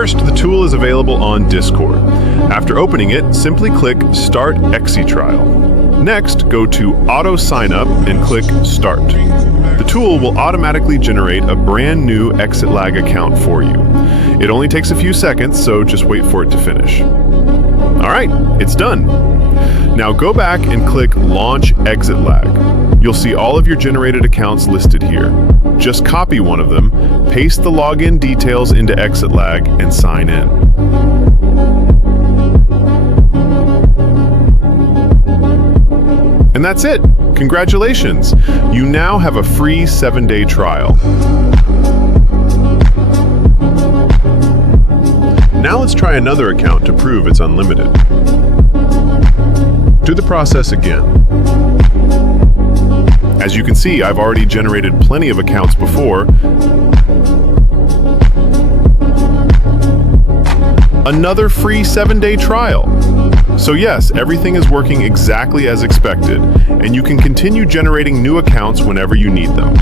First, the tool is available on Discord. After opening it, simply click Start ExiTrial. Next, go to Auto Sign Up and click Start. The tool will automatically generate a brand new ExitLag account for you. It only takes a few seconds, so just wait for it to finish. All right, it's done. Now go back and click Launch ExitLag. You'll see all of your generated accounts listed here. Just copy one of them, paste the login details into ExitLag, and sign in. And that's it. Congratulations! You now have a free 7-day trial. Now let's try another account to prove it's unlimited. Do the process again. As you can see, I've already generated plenty of accounts before. Another free 7-day trial. So yes, everything is working exactly as expected, and you can continue generating new accounts whenever you need them.